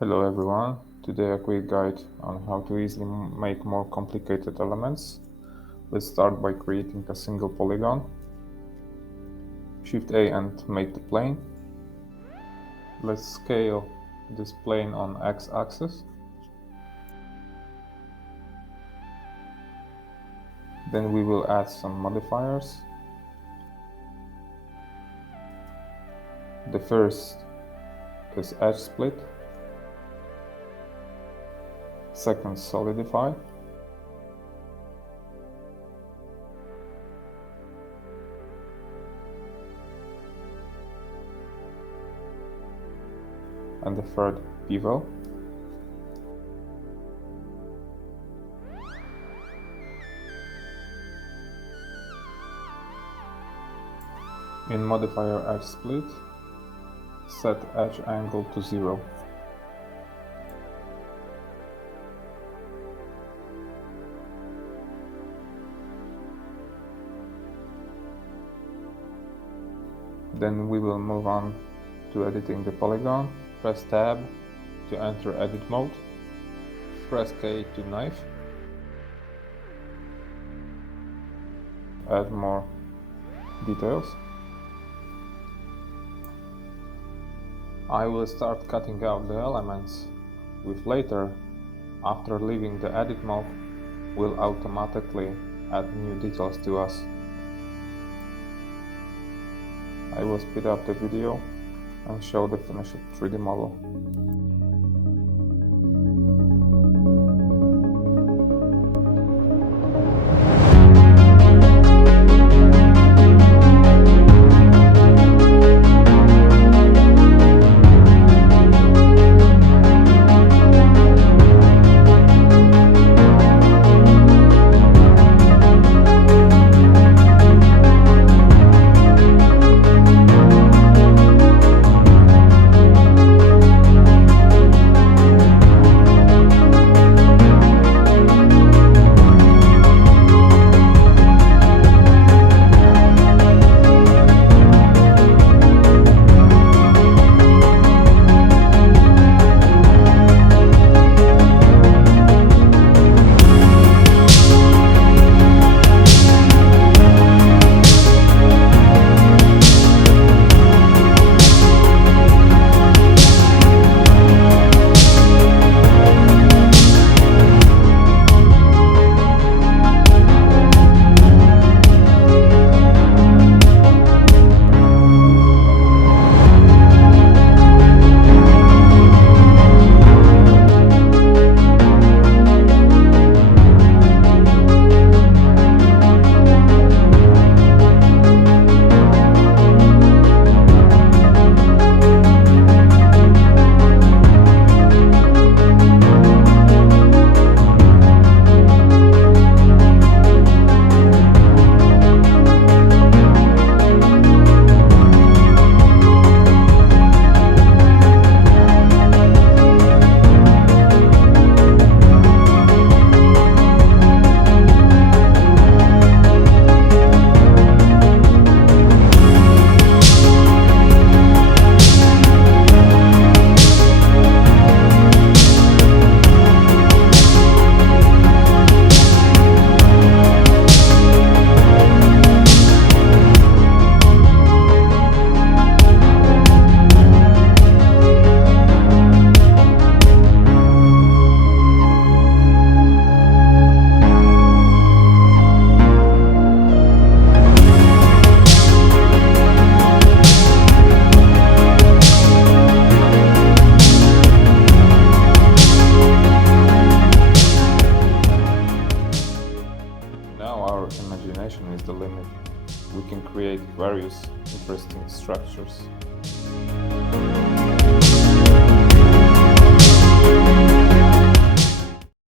Hello everyone, today a quick guide on how to easily make more complicated elements. Let's start by creating a single polygon. Shift A and make the plane. Let's scale this plane on X-axis. Then we will add some modifiers. The first is edge split. Second, solidify. And the third, bevel. In modifier edge split, set edge angle to 0. Then we will move on to editing the polygon. Press Tab to enter edit mode. Press K to knife. Add more details. I will start cutting out the elements, with later, after leaving the edit mode, will automatically add new details to us. I will speed up the video and show the finished 3D model. Imagination is the limit. We can create various interesting structures.